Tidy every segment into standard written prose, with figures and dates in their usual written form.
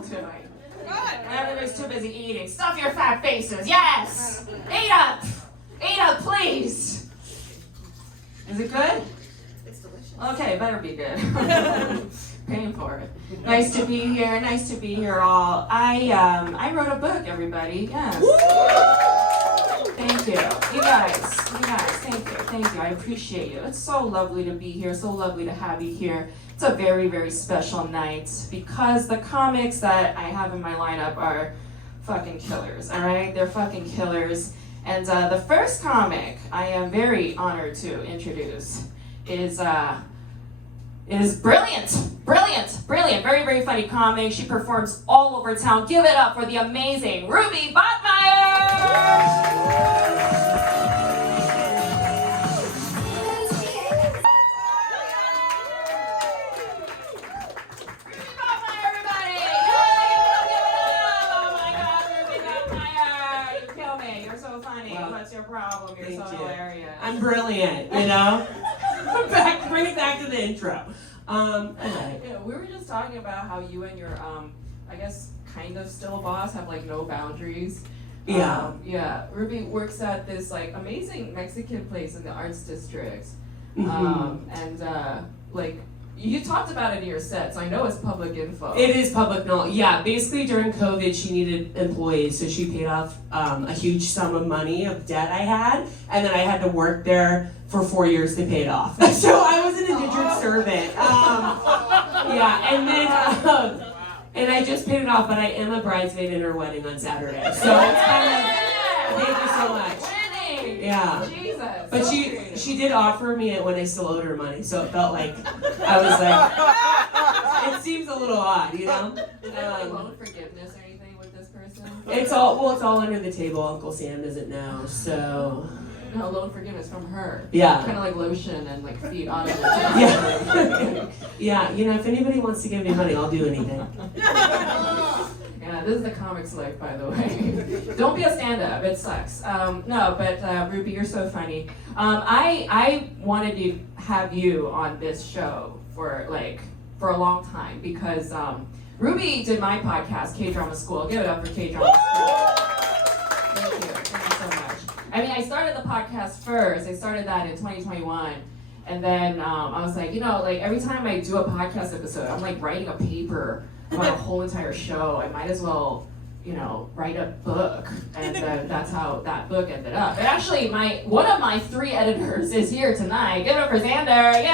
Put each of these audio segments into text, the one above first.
all doing? Everybody's too busy eating. Stuff your fat faces. Yes! Eat up! Eat up, please! Is it good? It's delicious. Okay, better be good. Paying for it. Nice to be here. Nice to be here all. I wrote a book, everybody. Yes. Thank you. You guys, thank you. I appreciate you. It's so lovely to be here. So lovely to have you here. It's a very, very special night because the comics that I have in my lineup are fucking killers, all right? They're fucking killers. And the first comic I am very honored to introduce is brilliant, very, very funny comic. She performs all over town. Give it up for the amazing Ruby Bockmeier! What's your problem? You're so hilarious. I'm brilliant, you know? Bring it back to the intro. We were just talking about how you and your, I guess, kind of still boss have, like, no boundaries. Yeah. Yeah. Ruby works at this, like, amazing Mexican place in the Arts District. Like, you talked about it in your set, so I know it's public info. It is public knowledge. Yeah, basically during COVID, she needed employees, so she paid off a huge sum of money of debt I had, and then I had to work there for 4 years to pay it off. So I was an indentured servant. And I just paid it off, but I am a bridesmaid in her wedding on Saturday. So it's kind of, thank you so much. Winning! Yeah. Jesus. But she did offer me it when I still owed her money, so it felt like I was like, it seems a little odd, you know? Is there like loan forgiveness or anything with this person? It's all under the table. Uncle Sam doesn't know, so. No, loan forgiveness from her. Yeah. Kind of like lotion and like feet on it. Yeah. Yeah, you know, if anybody wants to give me money, I'll do anything. Yeah, this is the comics life, by the way. Don't be a stand-up, it sucks. No, but Ruby, you're so funny. I wanted to have you on this show for a long time because Ruby did my podcast, K-Drama School. Give it up for K-Drama School. Thank you so much. I mean, I started the podcast first. I started that in 2021. And then I was like, you know, like every time I do a podcast episode, I'm like writing a paper about a whole entire show. I might as well, you know, write a book. And then that's how that book ended up. And actually, one of my 3 editors is here tonight. Give it up for Xander. Yay!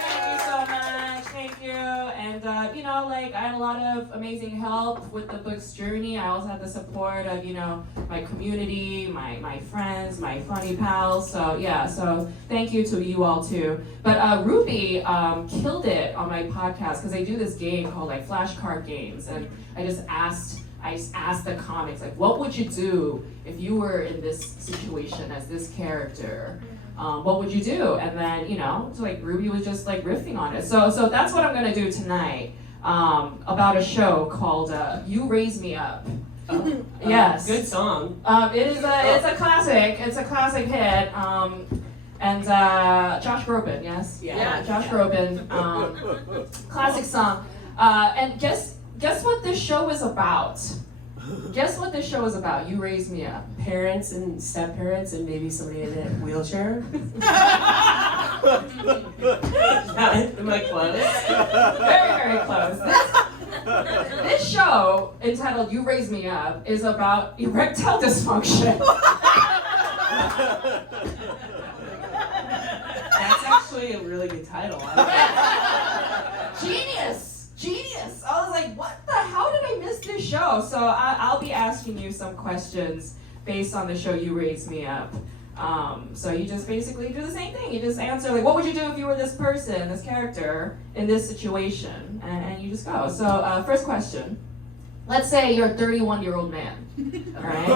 Thank you so much. Thank you. And, you know, like I had a lot of amazing help with the book's journey. I also had the support of, you know, my community, my friends, my funny pals. So yeah, so thank you to you all too. But Ruby killed it on my podcast because I do this game called like flashcard games, and I just asked the comics like, what would you do if you were in this situation as this character? What would you do? And then, you know, so like Ruby was just like riffing on it. So that's what I'm gonna do tonight about a show called You Raise Me Up. Yes. Good song. It's a classic. It's a classic hit. And Josh Groban, yes? Yeah. Josh Groban. Classic song. And guess what this show is about? Guess what this show is about? You Raise Me Up. Parents and step-parents and maybe somebody in a wheelchair. Am I close? Very, very close. This show, entitled You Raise Me Up, is about erectile dysfunction. That's actually a really good title. Genius! I was like, how did I miss this show? So I'll be asking you some questions based on the show You Raise Me Up. So you just basically do the same thing. You just answer, like, what would you do if you were this person, this character, in this situation? And you just go. So first question. Let's say you're a 31-year-old man, all right?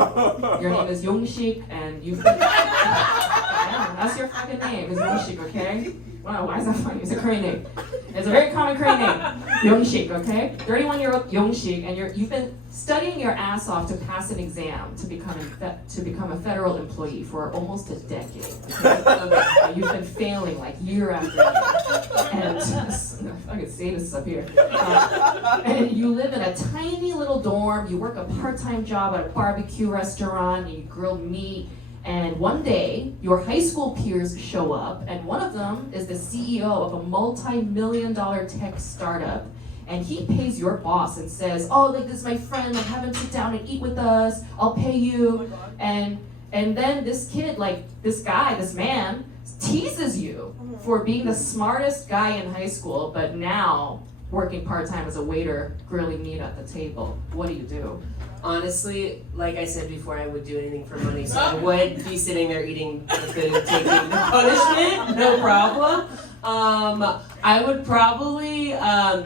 Your name is Yongshik, and you... Yeah, that's your fucking name, is Yongshik, okay? Wow, why is that funny? It's a Korean name. It's a very common Korean name. Young-sik, okay? 31-year-old Young-sik, and you've been studying your ass off to pass an exam to become a federal employee for almost a decade. Okay? You've been failing like year after year. And I could say this up here. And you live in a tiny little dorm. You work a part-time job at a barbecue restaurant. And you grill meat. And one day, your high school peers show up, and one of them is the CEO of a multi-million-dollar tech startup, and he pays your boss and says, "Oh, like this is my friend, like have him sit down and eat with us. I'll pay you." And then this kid, like this man, teases you for being the smartest guy in high school, but now working part-time as a waiter, grilling meat at the table. What do you do? Honestly, like I said before, I would do anything for money, so I would be sitting there eating the food, taking the punishment, no problem. I would probably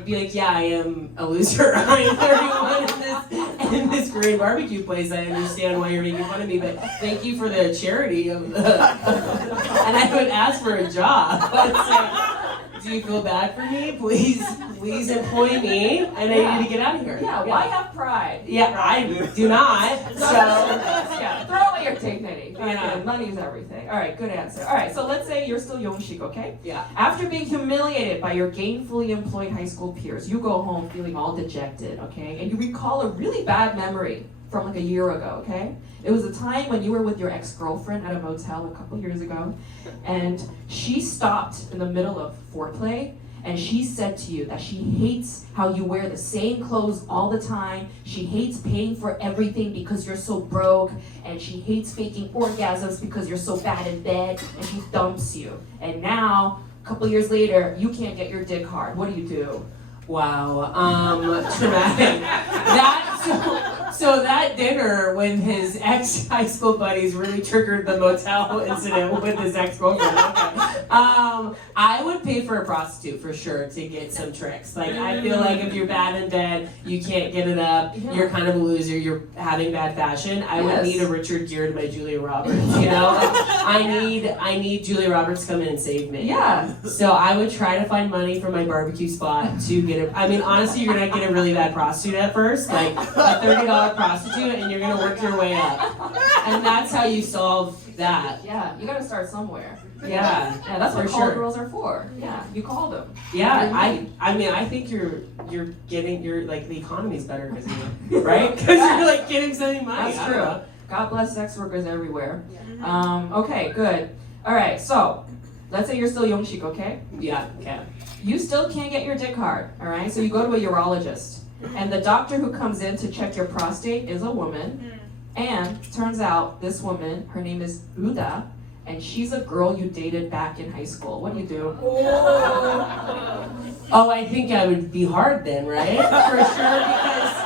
be like, yeah, I am a loser. I am 31 in this Korean barbecue place. I understand why you're making fun of me, but thank you for the charity of the and I would ask for a job. I'd say, do you feel bad for me? Please employ me, and I need to get out of here. Yeah, why have pride? Yeah, I do not. So yeah, throw away your dignity. Yeah. Money's everything. All right, good answer. All right, so let's say you're still Young-sik, okay? Yeah. After being humiliated by your gainfully employed high school peers, you go home feeling all dejected, okay? And you recall a really bad memory from like a year ago, okay? It was a time when you were with your ex-girlfriend at a motel a couple years ago, and she stopped in the middle of foreplay, and she said to you that she hates how you wear the same clothes all the time. She hates paying for everything because you're so broke, and she hates faking orgasms because you're so bad in bed, and she dumps you. And now, a couple years later, you can't get your dick hard. What do? Wow, traumatic. So that dinner with his ex-high school buddies really triggered the motel incident with his ex-girlfriend. Okay. I would pay for a prostitute for sure to get some tricks. Like, I feel like if you're bad in bed, you can't get it up, you're kind of a loser, you're having bad fashion, I would need a Richard Gere by Julia Roberts, you know? Like, I need Julia Roberts to come in and save me. Yeah. So I would try to find money for my barbecue spot to get it. I mean, honestly, you're gonna get a really bad prostitute at first, like a $30 prostitute, and you're gonna work your way up. And that's how you solve that. Yeah, you gotta start somewhere. Yeah, that's what for call sure. girls are for. Yeah, you call them. Yeah, I mean, I think you're like the economy's better because of you, right? Because you're like getting some money. That's true. God bless sex workers everywhere. Okay, good. All right, so let's say you're still Young-sik, okay? Yeah, okay. You still can't get your dick hard, all right? So you go to a urologist, and the doctor who comes in to check your prostate is a woman, and turns out this woman, her name is Uda, and she's a girl you dated back in high school. What do? Oh, I think I would be hard then, right? For sure, because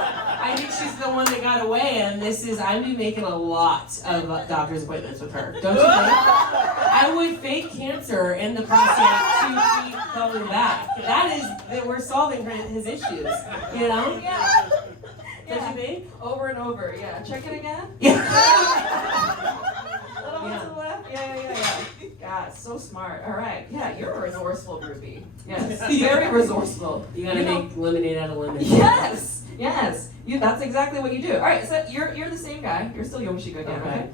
I think she's the one that got away, and I'm be making a lot of doctor's appointments with her. Don't you think? I would fake cancer in the prostate to keep coming back. That we're solving his issues, you know? Yeah. Don't you think? Over and over, yeah. Check it again. Yeah. Little one to the left. Yeah. God, so smart. All right. Yeah, you're resourceful, Ruby. Yes, very resourceful. You gotta make lemonade out of lemon. Yes. That's exactly what you do. All right, so you're the same guy. You're still Young-sik again, okay?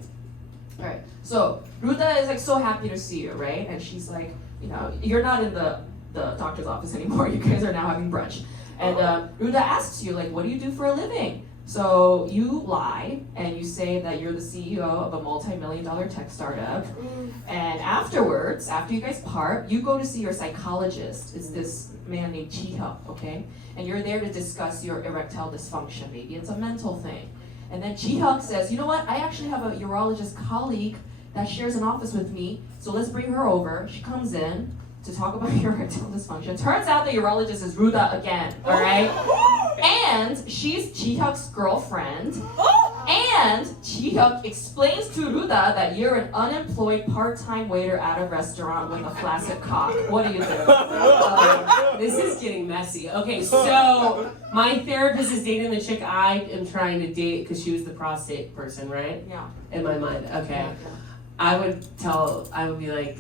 All right. So Ruda is like so happy to see you, right? And she's like, you know, you're not in the doctor's office anymore. You guys are now having brunch. And Ruda asks you, like, what do you do for a living? So you lie and you say that you're the CEO of a multi-million-dollar tech startup. And afterwards, after you guys part, you go to see your psychologist. It's this man named Chi-hyuk, okay? And you're there to discuss your erectile dysfunction. Maybe it's a mental thing. And then Chi-hyuk says, you know what? I actually have a urologist colleague that shares an office with me, so let's bring her over. She comes in to talk about your erectile dysfunction. Turns out the urologist is Ruda again, all right? And she's Chi-hyuk's girlfriend. And Chi-hyuk explains to Ruda that you're an unemployed part-time waiter at a restaurant with a flaccid cock. What do? This is getting messy. Okay, so my therapist is dating the chick I am trying to date because she was the prostate person, right? Yeah. In my mind, okay. Yeah. I would be like,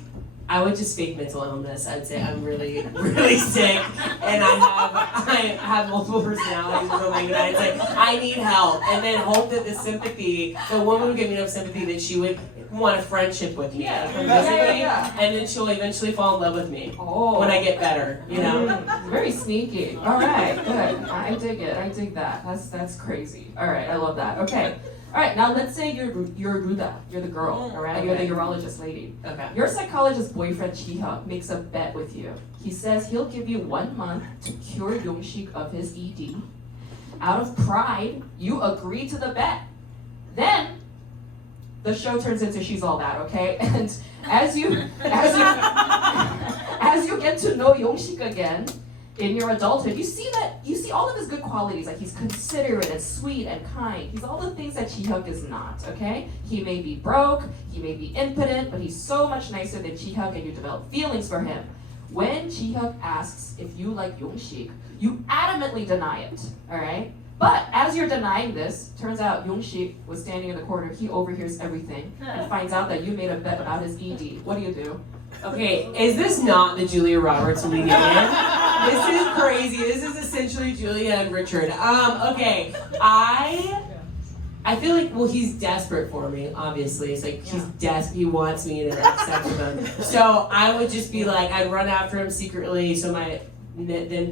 I would just fake mental illness. I'd say I'm really, really sick, and I have multiple personalities or something. And I'd say I need help, and then hope that the woman would give me enough sympathy that she would want a friendship with me, and then she'll eventually fall in love with me when I get better. You know, very sneaky. All right, good. I dig it. I dig that. That's crazy. All right, I love that. Okay. All right, now let's say you're Ruda, you're the girl, all right? Okay. You're the urologist lady. Okay. Your psychologist boyfriend Chi-hyuk makes a bet with you. He says he'll give you 1 month to cure Yong-shik of his ED. Out of pride, you agree to the bet. Then the show turns into She's All That, okay? And as you get to know Yong-shik again, in your adulthood, you see all of his good qualities, like he's considerate and sweet and kind. He's all the things that Chi-hyuk is not, okay? He may be broke, he may be impotent, but he's so much nicer than Chi-hyuk and you develop feelings for him. When Chi-hyuk asks if you like Yong-shik, you adamantly deny it, all right? But as you're denying this, turns out Yong-shik was standing in the corner, he overhears everything and finds out that you made a bet about his ED. What do you do? Okay, is this not the Julia Roberts from the beginning? This is crazy. This is essentially Julia and Richard. Okay, I feel like, well, he's desperate for me, obviously. It's like he's desperate. He wants me to have sex with him. So I would just be like, I'd run after him secretly so my now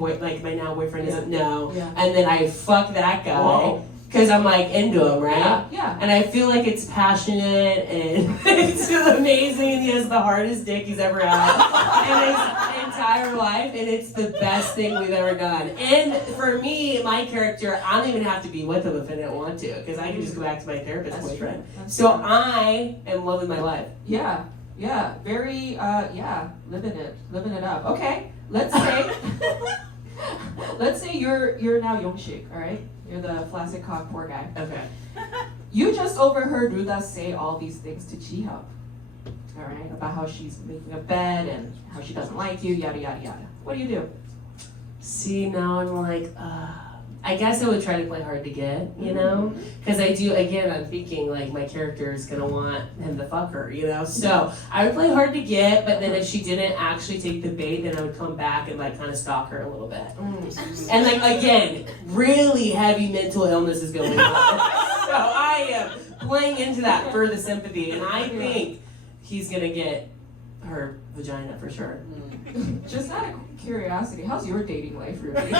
boyfriend doesn't know. Yeah. And then I fuck that guy. Because I'm like into him, right? Yeah. And I feel like it's passionate and it's amazing, and he has the hardest dick he's ever had in his entire life, and it's the best thing we've ever done. And for me, my character, I don't even have to be with him if I didn't want to, because I can just go back to my therapist boyfriend. So I am loving my life. Yeah, very, living it up. Okay, let's say you're now Yong-shik, all right? You're the flaccid cock poor guy. Okay. You just overheard Ruda say all these things to Chi-hyuk, all right? About how she's making a bed and how she doesn't like you, yada, yada, yada. What do? See, now I'm like, I guess I would try to play hard to get, you know? Because I do, again, I'm thinking like my character is going to want him to fuck her, you know? So I would play hard to get, but then if she didn't actually take the bait, then I would come back and like kind of stalk her a little bit. And like, again, really heavy mental illness is going on. So I am playing into that for the sympathy, and I think he's going to get her vagina for sure. Just out of curiosity, how's your dating life, Ruby?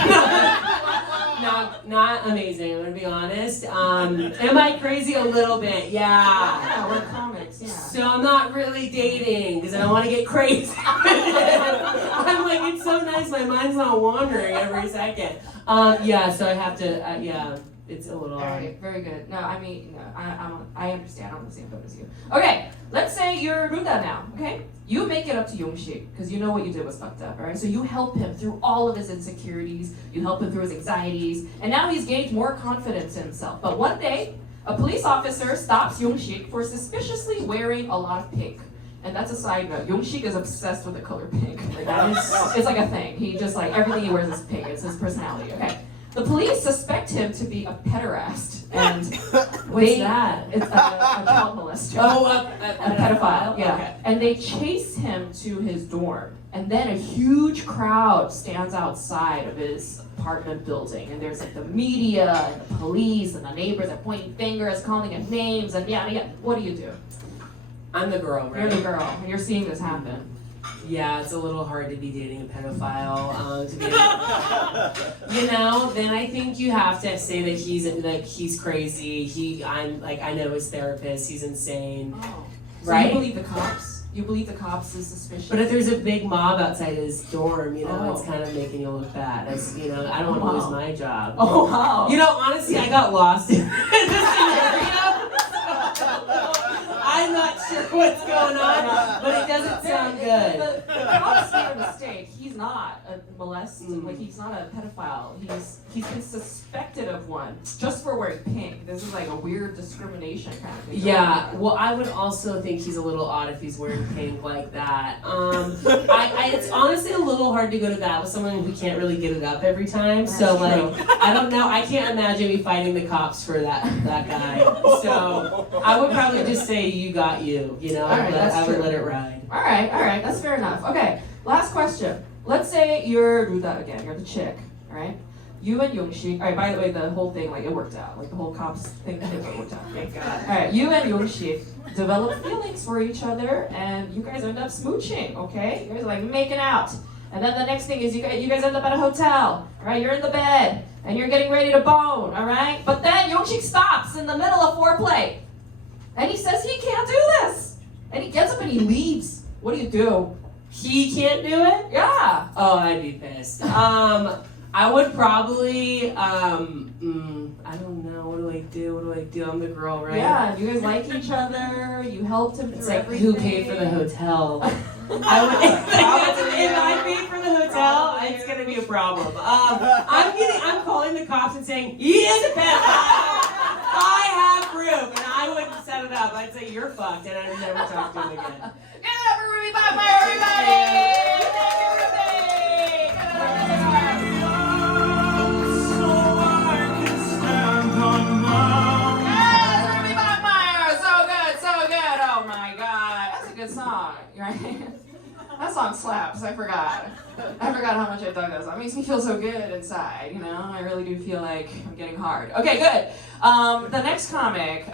Not amazing, I'm gonna be honest. Am I crazy? A little bit, yeah. Yeah, we're comics, yeah. So I'm not really dating because I don't want to get crazy. I'm like, it's so nice, my mind's not wandering every second. So I have to, it's a little. All right, very good. No, I mean, I understand. I'm on the same boat as you. Okay, let's say you're Ruda now. Okay, you make it up to Yong-shik because you know what you did was fucked up. All right, so you help him through all of his insecurities. You help him through his anxieties, and now he's gained more confidence in himself. But one day, a police officer stops Yong-shik for suspiciously wearing a lot of pink. And that's a side note. Yong-shik is obsessed with the color pink. Like that is, it's like a thing. He just like everything he wears is pink. It's his personality. Okay. The police suspect him to be a pederast, and What's that? It's a child molester. Oh, a pedophile. Yeah. Okay. And they chase him to his dorm, and then a huge crowd stands outside of his apartment building, and there's like the media and the police and the neighbors are pointing fingers, calling him names, and yeah. What do? I'm the girl, right? You're the girl, and you're seeing this happen. Yeah, it's a little hard to be dating a pedophile. To be, then I think you have to say that he's crazy. I know his therapist. He's insane. Oh. So right? You believe the cops? You believe the cops is suspicious? But if there's a big mob outside his dorm, it's kind of making you look bad. I don't want to lose my job. Oh wow. Honestly, I got lost in this scenario. I'm not sure what's going on, but it doesn't sound good. The cops made a mistake. He's not a molester. Like he's not a pedophile. He's been suspected of one just for wearing pink. This is like a weird discrimination kind of thing. Yeah. Well, I would also think he's a little odd if he's wearing pink like that. It's honestly a little hard to go to bat with someone who can't really get it up every time. That's so true. I don't know. I can't imagine me fighting the cops for that guy. So I would probably just say you got you. All right, I would true. let it ride. All right, that's fair enough. Okay, last question. Let's say you're Ruda again, you're the chick, all right? You and Yongshik, all right, by the way, the whole thing, like, it worked out. Like, the whole cops thing, it worked out. Thank God. All right, you and Yongshik develop feelings for each other, and you guys end up smooching, okay? You guys are, like, making out. And then the next thing is you guys end up at a hotel, all right? You're in the bed, and you're getting ready to bone, all right? But then Yongshik stops in the middle of foreplay, and he says he can't do this. And he gets up and he leaves. What do? He can't do it? Yeah. Oh, I'd be pissed. I would probably, I don't know, what do I do? I'm the girl, right? Yeah, you guys like each other, you helped him through It's like, everything. who paid for the hotel? If I paid for the hotel, it's gonna be a problem. I'm calling the cops and saying, he is a pedophile! I have proof, and I wouldn't set it up. I'd say, you're fucked, and I'd never talk to him again. Get it up for Ruby Bockmeier, everybody! Thank you, Ruby! Get it up. Yes, Ruby Bockmeier! So good! Oh my god, that's a good song, right? That song slaps, I forgot how much I dug that song. It makes me feel so good inside, you know? I really do feel like I'm getting hard. Okay, good. The next comic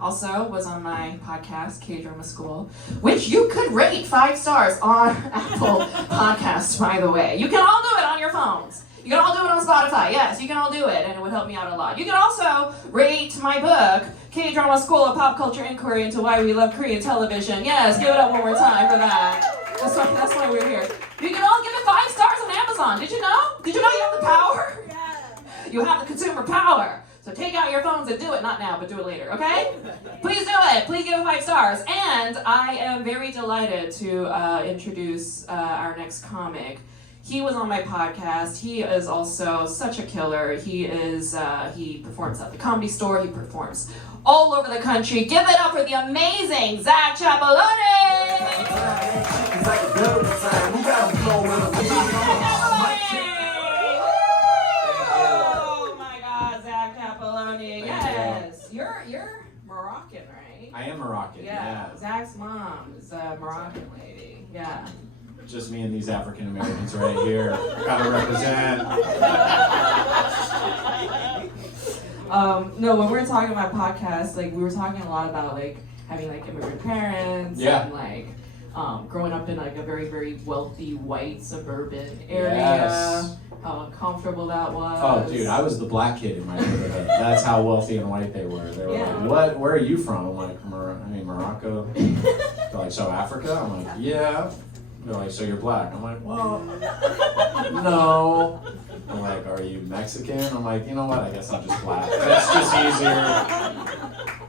also was on my podcast, K-Drama School, which you could rate 5 stars on Apple Podcasts, by the way. You can all do it on your phones. You can all do it on Spotify. Yes, you can all do it, and it would help me out a lot. You can also rate my book, K-Drama School, A Pop Culture Inquiry into Why We Love Korean Television. Yes, give it up one more time for that. That's why we're here. You can all give it 5 stars on Amazon. Did you know? Did you know you have the power? Yeah. You have the consumer power. So take out your phones and do it. Not now, but do it later, okay? Please do it. Please give it 5 stars. And I am very delighted to introduce our next comic. He was on my podcast. He is also such a killer. He performs at the Comedy Store. He performs all over the country. Give it up for the amazing Zack Chapaloni! Oh my God, Zack Chapaloni! Yes, you're Moroccan, right? I am Moroccan. Yeah. Zack's mom is a Moroccan lady. Yeah. Just me and these African Americans right here. Gotta represent. No, when we were talking about podcasts, like we were talking a lot about like having like immigrant parents and like growing up in like a very, very wealthy white suburban area. Yes. How uncomfortable that was. Oh, dude, I was the black kid in my neighborhood. That's how wealthy and white they were. They were like, "What? Where are you from?" I'm like, Morocco. They're like, "So Africa?" I'm like, "Yeah." They're like, "So you're black?" I'm like, "Well, no." I'm like, "Are you Mexican?" I'm like, "You know what? I guess I'm just black. It's just easier.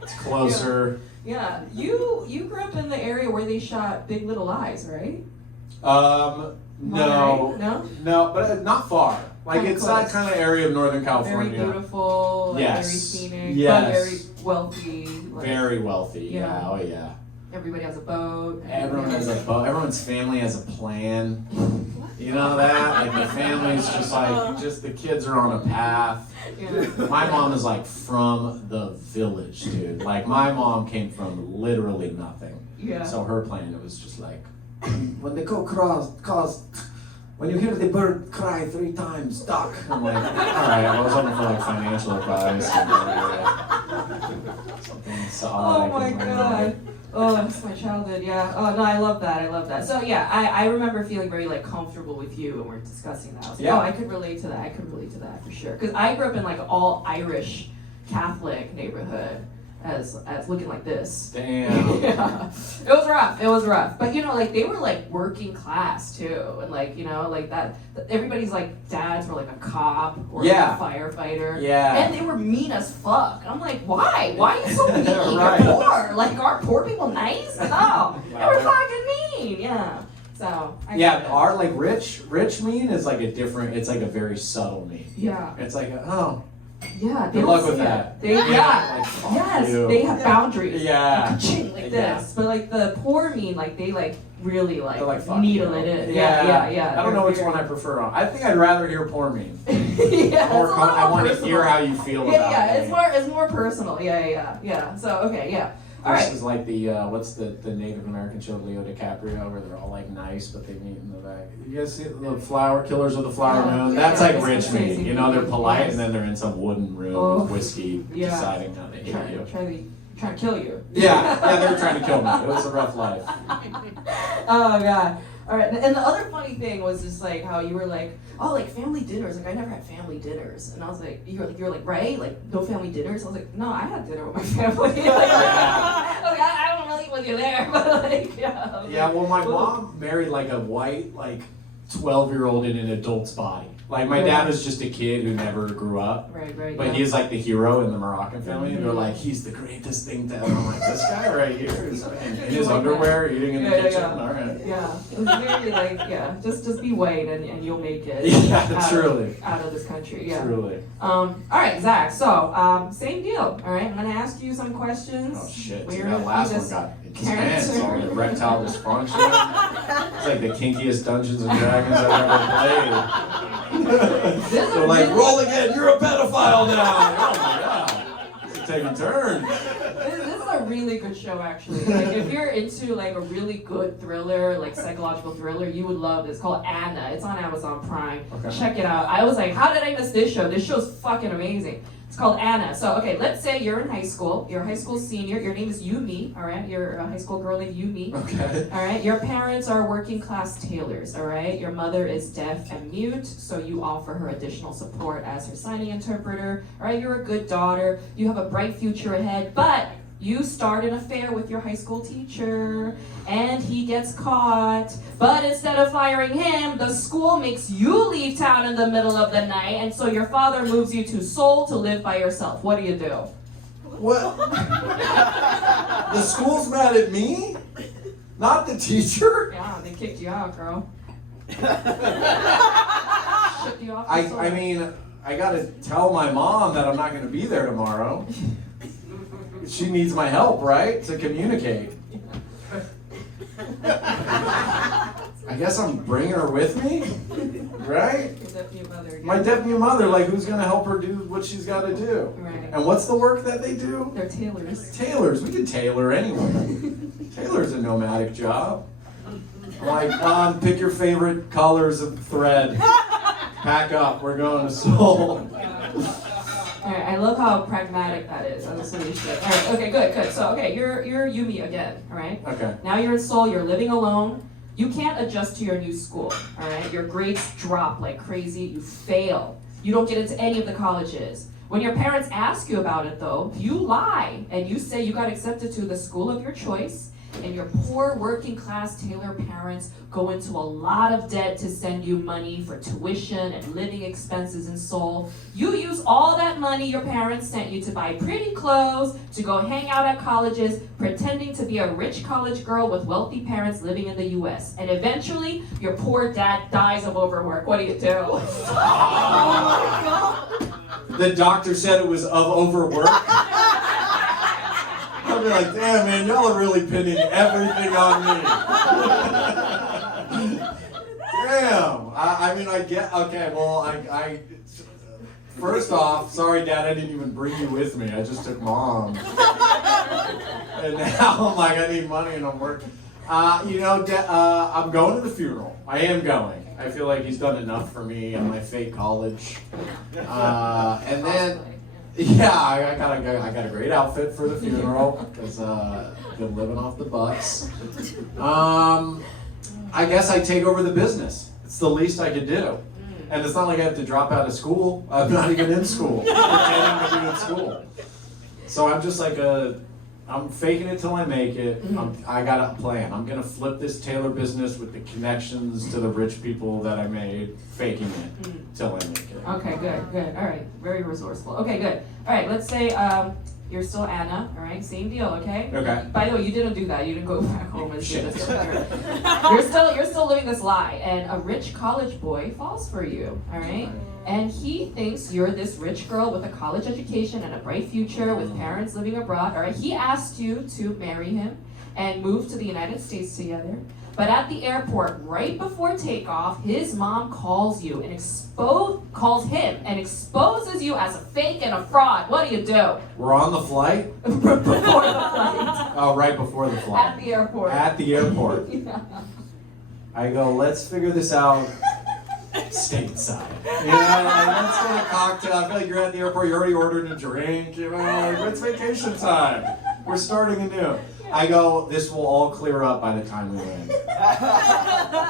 It's closer." Yeah. You grew up in the area where they shot Big Little Lies, right? No, but not far. Like Kinda it's close. that kind of area of Northern California. Very beautiful, like, Yes. very scenic, Yes. but very wealthy. Like, Very wealthy. Yeah. Yeah. Oh yeah. everybody has a boat. Everyone has a boat. Everyone's family has a plan. You know that? Like the family's just like, just the kids are on a path. Yeah. My mom is like from the village, dude. Like my mom came from literally nothing. Yeah. So her plan, it was just like, when the cock calls, when you hear the bird cry 3 times, duck. I'm like, all right, I was looking for like financial advice. Something solid. Oh my God. Oh, that's my childhood, yeah. Oh, no, I love that. So, yeah, I remember feeling very, like, comfortable with you when we were discussing that. I was like, Yeah. oh, I could relate to that for sure. Because I grew up in, like, an all-Irish Catholic neighborhood as looking like this. Damn. Yeah. It was rough. But, you know, like, they were, like, working class, too. And, like, you know, like, that everybody's, like, dads were, like, a cop or Yeah. like, a firefighter. Yeah. And they were mean as fuck. I'm like, why? Why are you so mean? Right. You're poor. Like, aren't poor people nice? No. They were fucking mean. Yeah. So. Our like rich mean is like a different. It's like a very subtle mean. Yeah. It's like oh. Yeah. Good luck with that. They, yeah. Like, fuck Yes. you. They have boundaries. Yeah. Like this. But like the poor mean, like they like really like, They're like fuck needle you. it in. Yeah. Yeah. I don't know which one I prefer. I think I'd rather hear poor mean. Yeah. Or it's a I little want to personal. hear how you feel about Yeah, me. it's more personal. Yeah. So okay, yeah. All right. This is like the what's the Native American show, Leo DiCaprio, where they're all like nice, but they meet in the back. You guys see the flower killers of the flower moon? That's like rich meat. You know, they're polite, and then they're in some wooden room with whiskey, deciding how they hate you. Trying to kill you. Yeah, they were trying to kill me. It was a rough life. Oh god. All right, and the other funny thing was just like how you were like, oh, like family dinners. Like I never had family dinners, and I was like, you were like, right? Like no family dinners. I was like, no, I had dinner with my family. Like, I was like, I don't really eat with you there, but like, yeah. Yeah, well, my mom married like a white, like 12-year-old in an adult's body. Like my dad was just a kid who never grew up. Right. But he's like the hero in the Moroccan family, and they're like, he's the greatest thing to ever. I'm like, this guy right here is in his underwear, eating in the kitchen. All right. Yeah, it was very like, just be white and you'll make it. Yeah, truly. Out of this country, yeah. Truly. All right, Zach. So, same deal. All right, I'm gonna ask you some questions. Oh shit! We're That last one got intense. All the erectile dysfunction. It's like the kinkiest Dungeons and Dragons I've ever played. They're like, roll again, you're a pedophile now. Oh my god. It's taking turns. This is a really good show, actually. Like, if you're into like a really good thriller, like psychological thriller, you would love this. It's called Anna. It's on Amazon Prime. Okay. Check it out. I was like, how did I miss this show? This show's fucking amazing. It's called Anna. So, okay, let's say you're in high school. You're a high school senior. Your name is Yumi, all right? You're a high school girl named Yumi. Okay. All right? Your parents are working class tailors, all right? Your mother is deaf and mute, so you offer her additional support as her signing interpreter. All right? You're a good daughter. You have a bright future ahead, but you start an affair with your high school teacher, and he gets caught. But instead of firing him, the school makes you leave town in the middle of the night, and so your father moves you to Seoul to live by yourself. What do you do? What? The school's mad at me? Not the teacher? Yeah, they kicked you out, girl. Shipped you off to Seoul. I mean, I gotta tell my mom that I'm not gonna be there tomorrow. She needs my help, right? To communicate. I guess I'm bringing her with me, right? Your deputy mother again. My deputy mother, like, who's gonna help her do what she's gotta do? Right. And what's the work that they do? They're tailors. Tailors. We can tailor anywhere. Tailor's a nomadic job. I'm like, Mom, pick your favorite colors of thread. Pack up. We're going to Seoul. Alright, I love how pragmatic that is as a solution. Alright, okay, good. So, okay, you're Yumi again, alright? Okay. Now you're in Seoul, you're living alone. You can't adjust to your new school, alright? Your grades drop like crazy, you fail. You don't get into any of the colleges. When your parents ask you about it though, you lie and you say you got accepted to the school of your choice, and your poor working class tailor parents go into a lot of debt to send you money for tuition and living expenses in Seoul. You use all that money your parents sent you to buy pretty clothes, to go hang out at colleges, pretending to be a rich college girl with wealthy parents living in the US. And eventually, your poor dad dies of overwork. What do you do? Oh my God. The doctor said it was of overwork. I'll be like, damn, man, y'all are really pinning everything on me. Damn. I mean, I get, okay, well, I first off, sorry, Dad, I didn't even bring you with me. I just took Mom. And now I'm like, I need money and I'm working. I'm going to the funeral. I am going. I feel like he's done enough for me and my fake college. And then, yeah, I got a great outfit for the funeral because been living off the bucks. I guess I take over the business. It's the least I could do. And it's not like I have to drop out of school. I'm not even in school. I'm pretending to be in school. So I'm just like I'm faking it till I make it. I got a plan. I'm gonna flip this tailor business with the connections to the rich people that I made, faking it till I make it. Okay, good. All right, very resourceful. Okay, good. All right, let's say you're still Anna. All right, same deal. Okay. Okay. By the way, you didn't do that. You didn't go back home and do this. You're still living this lie, and a rich college boy falls for you. All right. And he thinks you're this rich girl with a college education and a bright future with parents living abroad. All right. He asked you to marry him and move to the United States together. But at the airport, right before takeoff, his mom calls you and calls him and exposes you as a fake and a fraud. What do you do? We're on the flight? Before the flight. Oh, right before the flight. At the airport. At the airport. Yeah. I go, let's figure this out stateside. You know, like, let's get a cocktail. I feel like you're at the airport, you're already ordering a drink. You know, like, it's vacation time. We're starting anew. I go, this will all clear up by the time we land.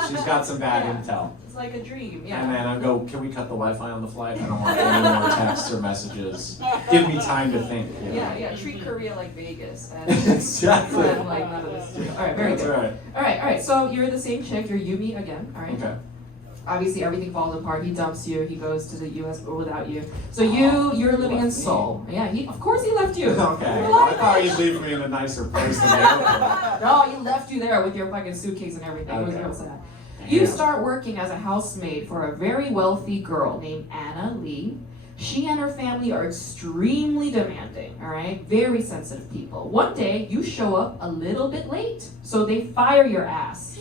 She's got some bad intel. It's like a dream, yeah. And then I go, can we cut the Wi-Fi on the flight? I don't want any more texts or messages. Give me time to think. You know? Yeah, treat Korea like Vegas. And Exactly. like none of this. All right, very That's good. right. All right. So you're the same chick. You're Yumi again. All right. Okay. Obviously, everything falls apart. He dumps you. He goes to the U.S. without you. So you're living in Seoul. Yeah. Of course he left you. Okay. I thought you'd leave me in a nicer place than the airport. No, he left you there with your fucking suitcase and everything. It was Okay. real sad. You start working as a housemaid for a very wealthy girl named Anna Lee. She and her family are extremely demanding, all right? Very sensitive people. One day, you show up a little bit late, so they fire your ass.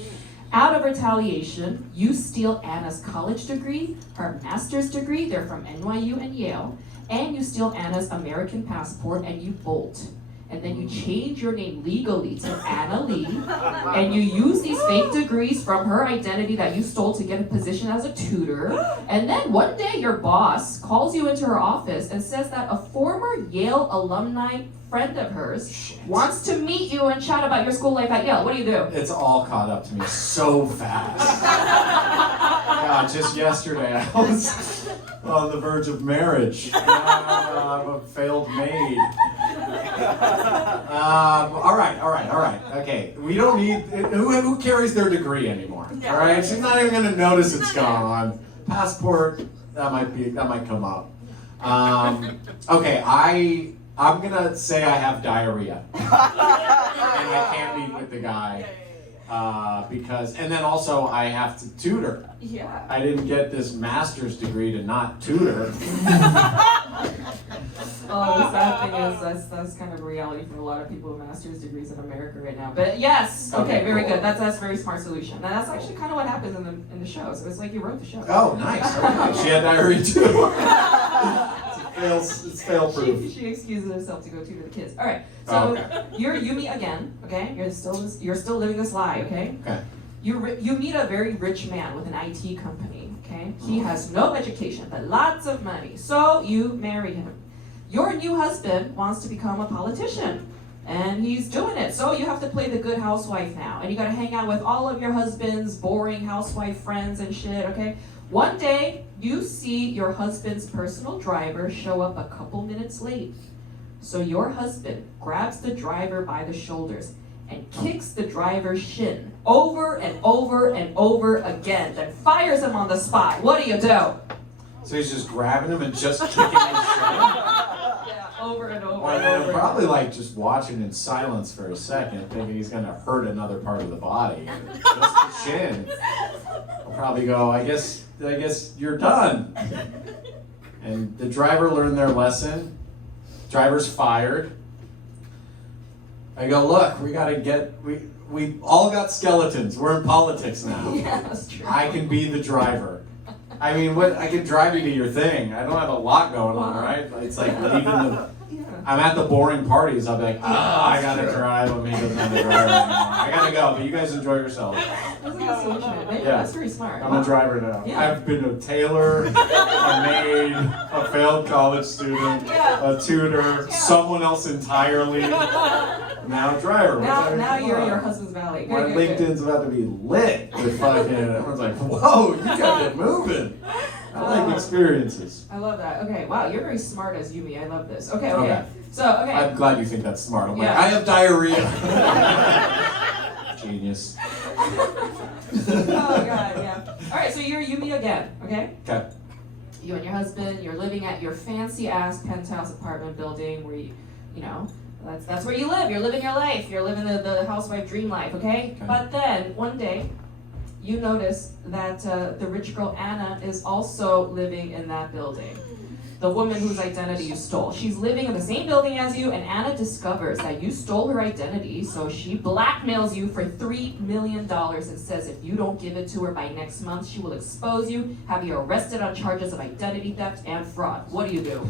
Out of retaliation, you steal Anna's college degree, her master's degree, they're from NYU and Yale, and you steal Anna's American passport and you bolt. And then you change your name legally to Anna Lee, and you use these fake degrees from her identity that you stole to get a position as a tutor. And then one day your boss calls you into her office and says that a former Yale alumni friend of hers wants to meet you and chat about your school life at Yale. What do you do? It's all caught up to me so fast. God, just yesterday I was on the verge of marriage. I'm a failed maid. All right. Okay, we don't need. Who carries their degree anymore? All right, she's not even gonna notice it's gone. Passport, that might come up. Okay, I'm gonna say I have diarrhea, and I can't meet with the guy and then also I have to tutor. Yeah. I didn't get this master's degree to not tutor. Oh, the sad thing is that's kind of a reality for a lot of people with master's degrees in America right now. But yes, okay, very cool. good. That's a very smart solution. And that's actually kind of what happens in the show. So it's like you wrote the show. Oh, nice. Okay. She had diarrhea too. It's fail proof. She excuses herself to go tutor the kids. All right. So you're Yumi again. Okay. You're still living this lie. Okay. Okay. You meet a very rich man with an IT company. Okay. He has no education but lots of money. So you marry him. Your new husband wants to become a politician, and he's doing it. So you have to play the good housewife now, and you gotta hang out with all of your husband's boring housewife friends and shit, okay? One day, you see your husband's personal driver show up a couple minutes late. So your husband grabs the driver by the shoulders and kicks the driver's shin over and over and over again, then fires him on the spot. What do you do? So he's just grabbing him and just kicking his shin? Over and over Well, and they're over. probably like just watching in silence for a second, thinking he's gonna hurt another part of the body. Just the shin. I'll probably go, I guess you're done. And the driver learned their lesson. Driver's fired. I go, look, we all got skeletons. We're in politics now. Yeah, that's true. I can be the driver. I mean, I can drive you to your thing. I don't have a lot going on, right? It's like I'm at the boring parties. I'll be like, I gotta drive. I'm maybe not the driver anymore. I gotta go, but you guys enjoy yourselves. That's a good solution. Yeah, that's very smart. I'm a driver now. Yeah. I've been a tailor, a maid, a failed college student, a tutor, someone else entirely. Now a driver. Now you're your husband's valet. My Good. LinkedIn's about to be lit with fucking. Everyone's like, whoa, you gotta get moving. I like experiences. I love that. Okay, wow, you're very smart as Yumi. I love this. Okay. Okay. So, okay. I'm glad you think that's smart. I'm like, Yeah. I have diarrhea. Genius. Oh god, yeah. All right, so you're Yumi again. Okay. Okay. You and your husband, you're living at your fancy ass penthouse apartment building where you know. That's where you live. You're living your life. You're living the housewife dream life, okay? But then, one day, you notice that the rich girl Anna is also living in that building. the woman whose identity you stole. She's living in the same building as you, and Anna discovers that you stole her identity, so she blackmails you for $3 million and says if you don't give it to her by next month, she will expose you, have you arrested on charges of identity theft and fraud. What do you do?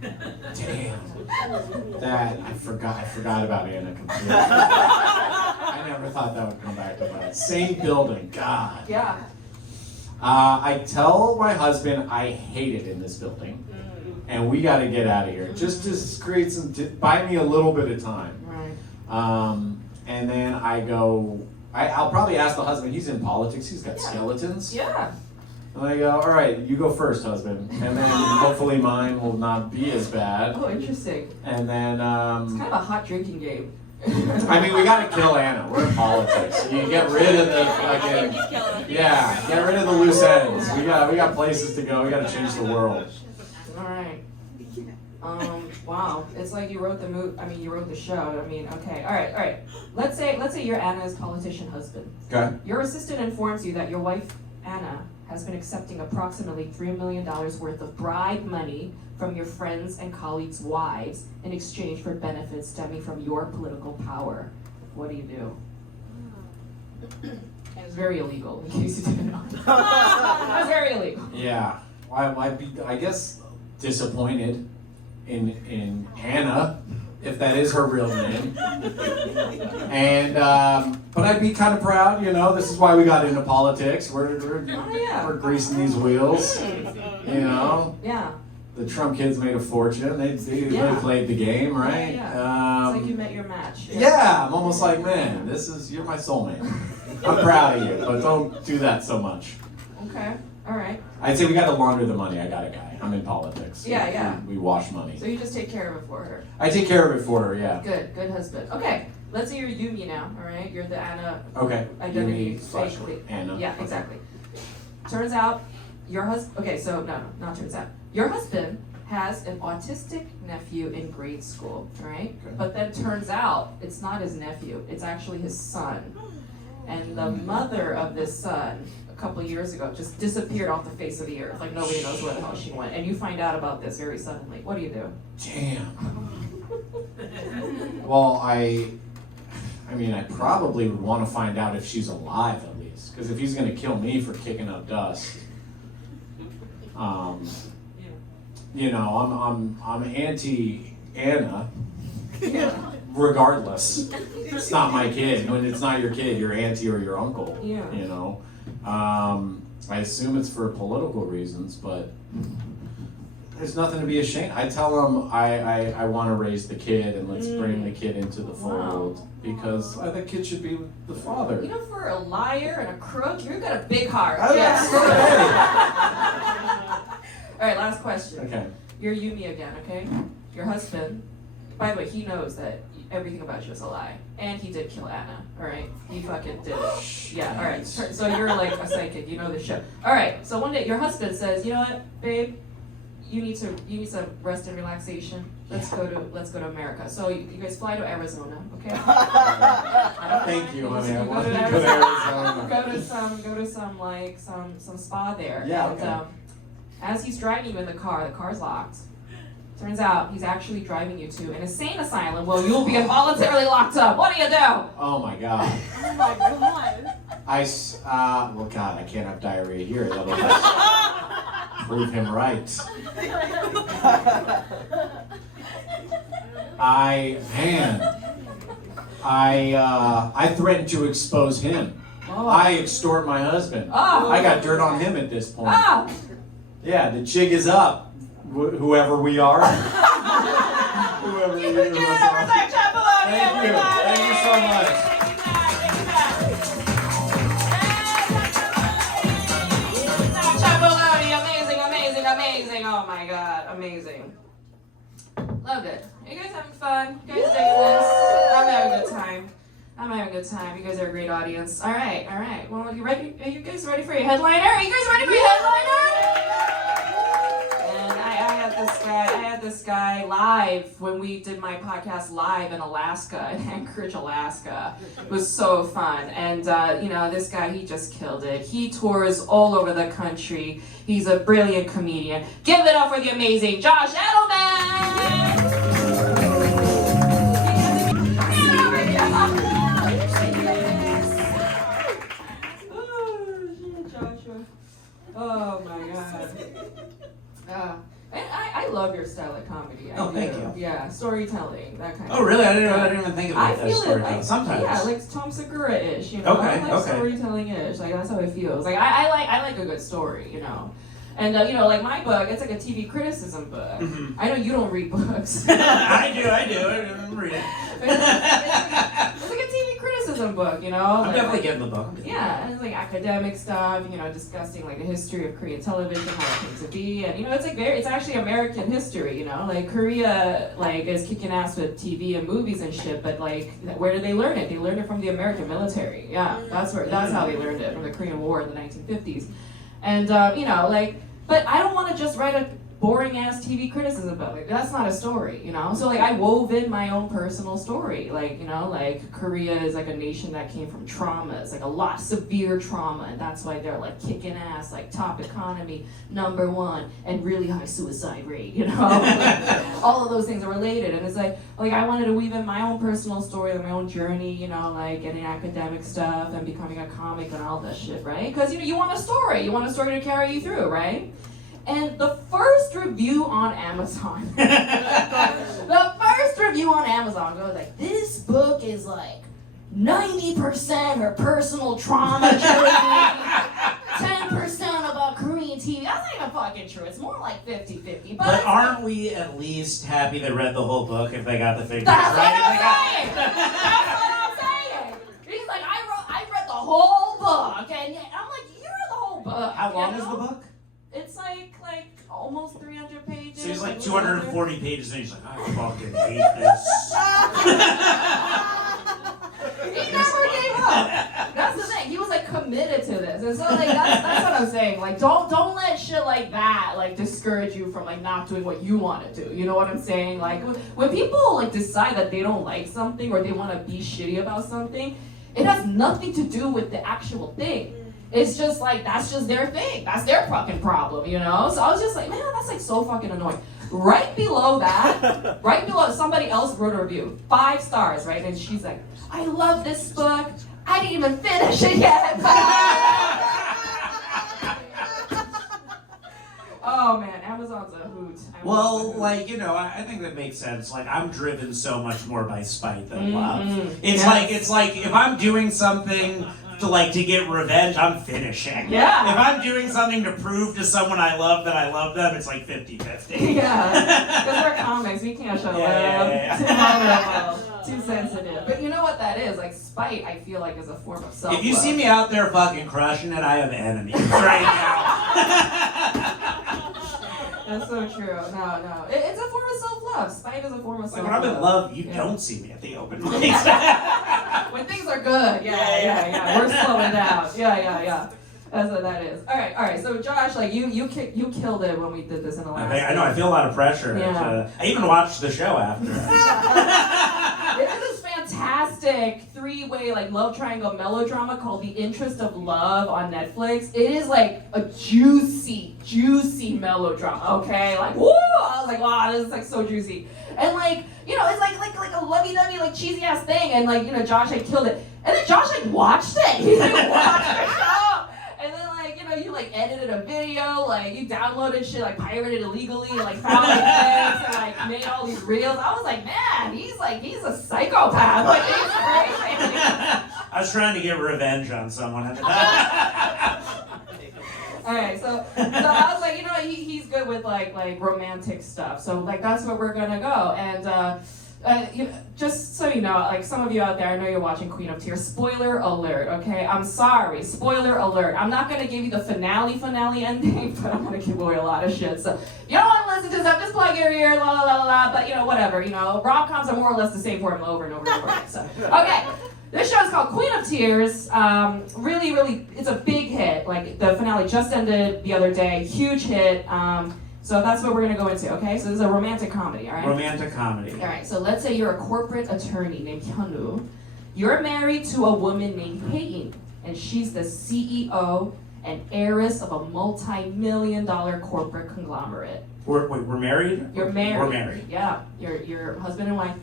Damn. That I forgot about Anna completely. I never thought that would come back to that. Same building. God. Yeah. I tell my husband I hate it in this building, and we got to get out of here. Just to create buy me a little bit of time. Right. And then I go. I'll probably ask the husband. He's in politics. He's got skeletons. Yeah. And I go, all right, you go first, husband. And then hopefully mine will not be as bad. Oh, interesting. And then, It's kind of a hot drinking game. I mean, we got to kill Anna. We're in politics. You get rid of the fucking, yeah, get rid of the loose ends. We got places to go. We got to change the world. All right. Wow. It's like you wrote the you wrote the show. I mean, okay. All right. Let's say you're Anna's politician husband. Okay. Your assistant informs you that your wife, Anna, has been accepting approximately $3 million worth of bribe money from your friends and colleagues' wives in exchange for benefits stemming from your political power. What do you do? And it's very illegal, in case you didn't know. It's very illegal. Yeah. Well, I'd be, I guess, disappointed in Anna, if that is her real name. And but I'd be kind of proud, you know. This is why we got into politics. We're greasing these wheels, you know. Yeah. The Trump kids made a fortune. They played the game, right? Yeah. It's like you met your match. Yeah, I'm almost like, man, you're my soulmate. I'm proud of you, but don't do that so much. Okay. All right. I'd say we got to launder the money. I got a guy. I'm in politics. Yeah. We wash money. So you just take care of it for her. I take care of it for her, yeah. Good husband. Okay, let's say you're Yumi now, all right? You're the Anna Yumi identity. / Anna. Yeah, exactly. Turns out your husband, okay, so no, not turns out. Your husband has an autistic nephew in grade school, right? Okay. But then turns out it's not his nephew, it's actually his son. And the mother of this son, a couple years ago, just disappeared off the face of the earth. Like nobody knows where the hell she went. And you find out about this very suddenly. What do you do? Damn. Well, I mean, I probably would want to find out if she's alive at least. Because if he's going to kill me for kicking up dust, you know, I'm anti Anna. Regardless, it's not my kid. When it's not your kid, your auntie or your uncle. Yeah. You know, I assume it's for political reasons, but there's nothing to be ashamed. I tell them I want to raise the kid and let's bring the kid into the fold because the kid should be with the father. You know, for a liar and a crook, you've got a big heart. Oh, Yes. Okay. All right, last question. Okay. You're Yumi again, okay? Your husband, by the way, he knows that everything about you is a lie. And he did kill Anna, all right? He fucking did it. Yeah, all right. So you're like a psychic, you know the shit. All right, so one day your husband says, you know what, babe? You need some rest and relaxation. Let's go to America. So you guys fly to Arizona, okay? Thank you, honey. I Go want to to go to Arizona. Arizona. Go to some spa there. Yeah, And, okay. as he's driving you in the car's locked. Turns out he's actually driving you to an insane asylum where you'll be involuntarily locked up. What do you do? Oh my God. Oh my God. Well, God, I can't have diarrhea here. That'll prove him right. I threatened to expose him. Oh. I extort my husband. Oh. I got dirt on him at this point. Ah! Yeah, the jig is up. Whoever we are. Whoever You we can get it over Zack Chapaloni, Thank you. everybody! Thank you so much. Zack Chapaloni, amazing. Oh my God, amazing. Loved it. Are you guys having fun? You guys digging this? I'm having a good time. You guys are a great audience. All right. Well, you ready? Are you guys ready for your headliner? Are you guys ready for your headliner? And I had this guy live when we did my podcast live in Alaska, in Anchorage, Alaska. It was so fun. And, this guy, he just killed it. He tours all over the country. He's a brilliant comedian. Give it up for the amazing Josh Edelman! Oh my god. I love your style of comedy. I do. Thank you. Yeah, storytelling, that kind of Oh, really? I didn't even think of I it as feel it storytelling. like, Sometimes. yeah, like Tom Segura-ish, you know? Okay, I like storytelling-ish, like that's how it feels. Like I like a good story, you know? And like my book, it's like a TV criticism book. Mm-hmm. I know you don't read books. I do. I'm reading. It's like a TV criticism book, you know? I'm definitely getting the book. Yeah, and it's like academic stuff, discussing like the history of Korean television, how it came to be, and it's actually American history, like Korea is kicking ass with TV and movies and shit, but like where did they learn it? They learned it from the American military. Yeah, that's how they learned it, from the Korean War in the 1950s, and but I don't want to just write a boring ass TV criticism about it. That's not a story, So like I wove in my own personal story. Like, like Korea is like a nation that came from traumas, like a lot severe trauma, and that's why they're like kicking ass, like top economy, #1, and really high suicide rate, Like, all of those things are related. And it's like I wanted to weave in my own personal story, my own journey, like getting academic stuff and becoming a comic and all that shit, right? Because you want a story to carry you through, right? And the first review on Amazon, was like, this book is like 90% her personal trauma journey, 10% about Korean TV. That's not even fucking true. It's more like 50-50. But aren't we at least happy they read the whole book if they got the figures That's right? what I'm saying. He's like, I read the whole book, and I'm like, you read the whole book. How long is the book? It's like almost 300 pages. So he's like 240 pages and he's like, I fucking hate this. He never gave up. That's the thing. He was like committed to this. And so like that's what I'm saying. Like don't let shit like that like discourage you from like not doing what you want to do. You know what I'm saying? Like when people like decide that they don't like something or they want to be shitty about something, it has nothing to do with the actual thing. It's just like, that's just their thing. That's their fucking problem, So I was just like, man, that's like so fucking annoying. Right below that, somebody else wrote a review. 5 stars, right? And she's like, I love this book. I didn't even finish it yet. Oh man, Amazon's a hoot. Well, I think that makes sense. Like, I'm driven so much more by spite than love. It's like if I'm doing something to get revenge, I'm finishing. Yeah. If I'm doing something to prove to someone I love that I love them, it's like 50-50. Yeah, because we're comics, we can't show love. Yeah. Too vulnerable, too sensitive. But you know what that is? Like spite, I feel like is a form of self-love. If you see me out there fucking crushing it, I have enemies right now. That's so true. No. It's a form of self-love. Spite is a form of self-love. When I'm in love, you don't see me at the open mics. When things are good, yeah. We're slowing down. Yeah. That's what that is. All right. So Josh, like you killed it when we did this in Alaska. I know. I feel a lot of pressure. Yeah. I even watched the show after. It is this fantastic 3-way like love triangle melodrama called The Interest of Love on Netflix. It is like a juicy melodrama. Okay, like woo! I was like, wow, this is like so juicy. And like it's like a lovey-dovey like cheesy ass thing. And like Josh had killed it. And then Josh like watched it. He like watched the show. And then you like edited a video, like you downloaded shit, like pirated illegally, and like found like things and like made all these reels. I was like, man, he's a psychopath. Like he's crazy. I was trying to get revenge on someone at the time. Alright, so I was like, he's good with like romantic stuff. So like that's where we're gonna go. And just so you know, like some of you out there, I know you're watching Queen of Tears. Spoiler alert, okay? I'm sorry. Spoiler alert. I'm not gonna give you the finale ending, but I'm gonna give away a lot of shit. So if you don't want to listen to stuff, just plug your ear, la la la la la. But whatever. Rom-coms are more or less the same formula over and over and over again. So okay. This show is called Queen of Tears. Really, it's a big hit. Like the finale just ended the other day. Huge hit. So that's what we're gonna go into, okay? So this is a romantic comedy, all right? Romantic comedy. All right, so let's say you're a corporate attorney named Hyunwoo. You're married to a woman named Hae-in, and she's the CEO and heiress of a multi-million-dollar corporate conglomerate. We're married? You're married. We're married. Yeah, you're husband and wife.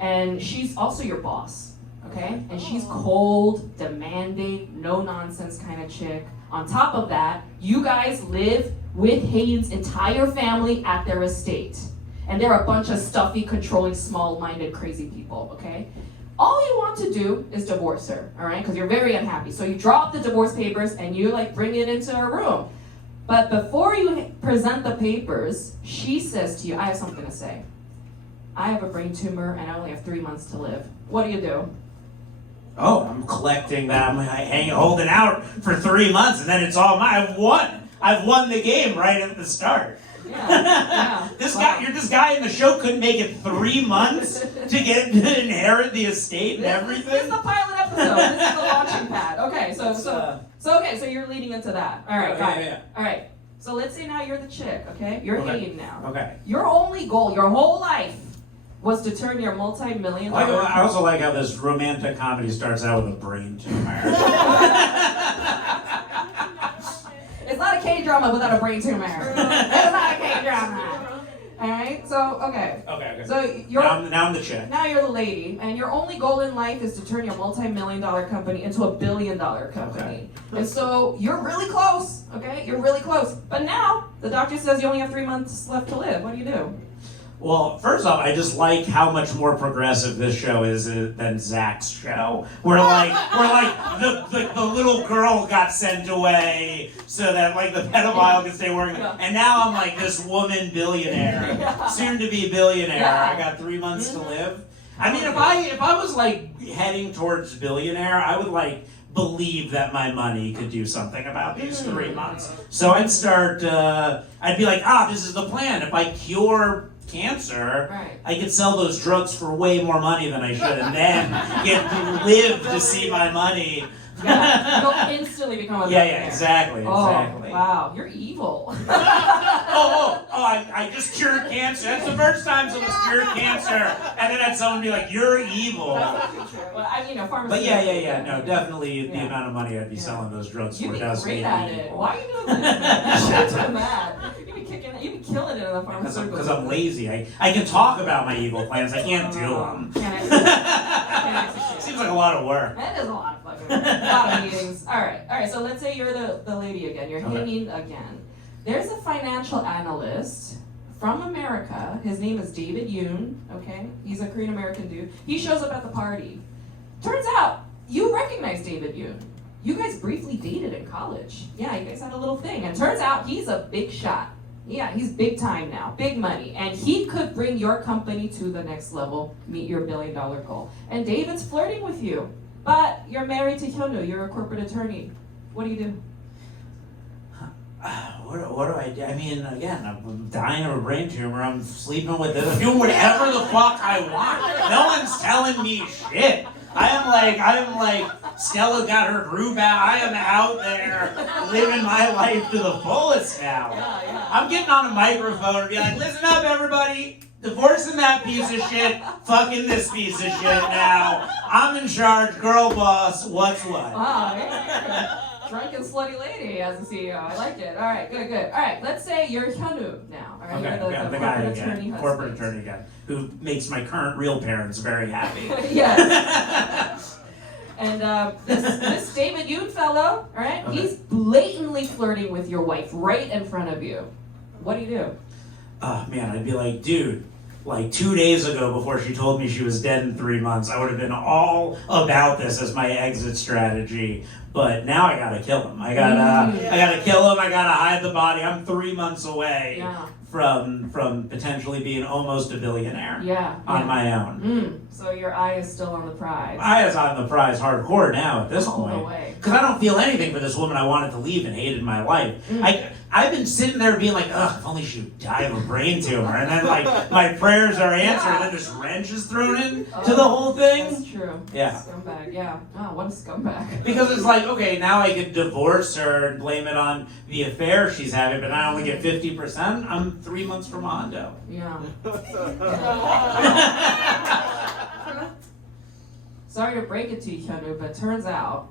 And she's also your boss, okay? And she's cold, demanding, no-nonsense kind of chick. On top of that, you guys live with Hae-in's entire family at their estate. And they're a bunch of stuffy, controlling, small-minded, crazy people, okay? All you want to do is divorce her, all right? Because you're very unhappy. So you draw up the divorce papers and you like bring it into her room. But before you present the papers, she says to you, I have something to say. I have a brain tumor and I only have 3 months to live. What do you do? Oh, I'm collecting that. I'm holding out for 3 months, and then it's all mine. I've won. I've won the game right at the start. Yeah. This guy in the show couldn't make it 3 months to inherit the estate and everything. This is the pilot episode. This is the launching pad. Okay, so you're leading into that. All right, got it. Yeah. All right. So let's say now you're the chick, okay? You're Hae-in now. Okay. Your only goal, your whole life, was to turn your multi-million-dollar. I also like how this romantic comedy starts out with a brain tumor. It's not a K-drama without a brain tumor. It's not a K-drama. All right. So okay. Okay. So you're now I'm the chick. Now you're the lady, and your only goal in life is to turn your multi-million-dollar company into a billion-dollar company. Okay. And so you're really close. Okay, you're really close. But now the doctor says you only have 3 months left to live. What do you do? Well, first off, I just like how much more progressive this show is than Zack's show. Where the little girl got sent away so that like the pedophile could stay working. Yeah. And now I'm like this woman billionaire, soon to be billionaire. Yeah. I got 3 months to live. I mean, if I was like heading towards billionaire, I would like believe that my money could do something about these 3 months. So I'd start. I'd be like, this is the plan. If I cure cancer, right, I could sell those drugs for way more money than I should, and then get to live to see my money. Yeah, you'll instantly become a billionaire. Yeah, exactly. Wow, you're evil. I just cured cancer. That's the first time someone's cured cancer, and then had someone be like, "You're evil." Well, pharmaceutical. But yeah. No, definitely the amount of money I'd be selling those drugs for does make me great at it. Why are you doing this? You should do that. You'd be killing it in the pharmaceutical. Because I'm lazy. I can talk about my evil plans. I can't do them. Seems like a lot of work. That is a lot of fucking work. A lot of meetings. All right. So let's say you're the lady again. You're Hae-in again. There's a financial analyst from America. His name is David Yoon. Okay, he's a Korean American dude. He shows up at the party. Turns out you recognize David Yoon. You guys briefly dated in college. Yeah, you guys had a little thing. And turns out he's a big shot. Yeah, he's big time now, big money. And he could bring your company to the next level, meet your billion-dollar goal. And David's flirting with you. But you're married to Hyunwoo, you're a corporate attorney. What do you do? What do I do? I mean, again, I'm dying of a brain tumor. I'm sleeping with it. I'm doing whatever the fuck I want. No one's telling me shit. I'm like, Stella got her groove out. I am out there living my life to the fullest now. Yeah. I'm getting on a microphone and be like, listen up, everybody. Divorcing that piece of shit, fucking this piece of shit now. I'm in charge, girl boss, what's what? Wow, yeah. Drunk and slutty lady as a CEO. I like it. All right, good. All right, let's say you're Hyunwoo now. All right, okay, you're the guy again, corporate attorney guy, who makes my current real parents very happy. Yes. And this David Yoon fellow, all right, he's blatantly flirting with your wife right in front of you. What do you do? Man, I'd be like, dude, like 2 days ago before she told me she was dead in 3 months, I would have been all about this as my exit strategy. But now I gotta kill him. I gotta kill him. I gotta hide the body. I'm 3 months away from potentially being almost a billionaire. On my own. So your eye is still on the prize. Eye is on the prize hardcore now at this point. Because I don't feel anything for this woman I wanted to leave and hated my life. I've been sitting there being like, ugh, if only she would die of a brain tumor. And then like my prayers are answered, and then this wrench is thrown in to the whole That's thing. true. Yeah. Scumbag, yeah. Oh, what a scumbag. Because it's like, okay, now I could divorce her and blame it on the affair she's having, but I only get 50%. I'm 3 months from Hondo. Yeah. Sorry to break it to you, Hyunwoo, but turns out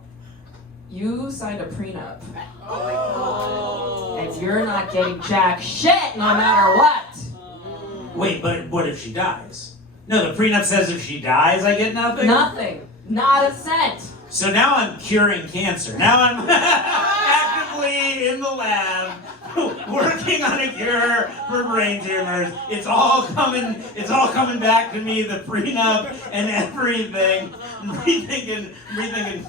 you signed a prenup. Oh my god. And you're not getting jack shit no matter what. Wait, but what if she dies? No, the prenup says if she dies, I get nothing? Nothing. Not a cent. So now I'm curing cancer. Now I'm actively in the lab working on a cure for brain tumors. It's all coming back to me, the prenup and everything. I'm rethinking.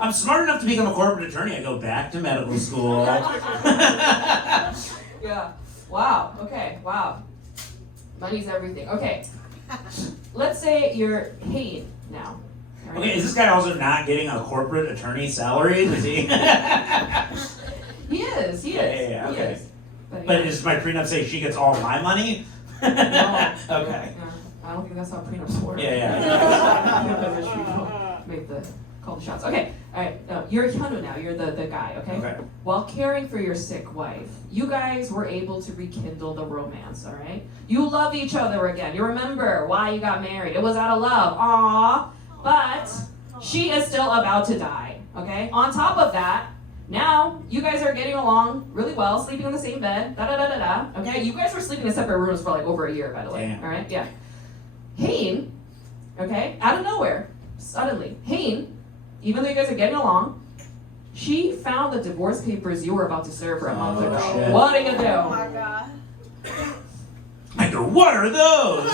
I'm smart enough to become a corporate attorney. I go back to medical school. Yeah. Wow. Okay. Wow. Money's everything. Okay. Let's say you're paid now. All right? Okay, is this guy also not getting a corporate attorney salary? Does he? He is. Yeah, He okay. is. But yeah. does my prenup say she gets all my money? No. Okay. Yeah. I don't think that's how prenups work. Yeah. Rich people make call the shots. Okay. All right. No, you're Hyunwoo now. You're the guy. Okay. Okay. While caring for your sick wife, you guys were able to rekindle the romance. All right. You love each other again. You remember why you got married. It was out of love. Aww. But she is still about to die. Okay. On top of that, now you guys are getting along really well, sleeping in the same bed. Da da da da da. Okay. You guys were sleeping in separate rooms for like over a year, by the way. Damn. All right. Yeah. Hayne. Okay. Out of nowhere, suddenly, Hayne. Even though you guys are getting along, she found the divorce papers you were about to serve her a month Oh, ago. shit. What do you Oh do? my god. I go, what are those?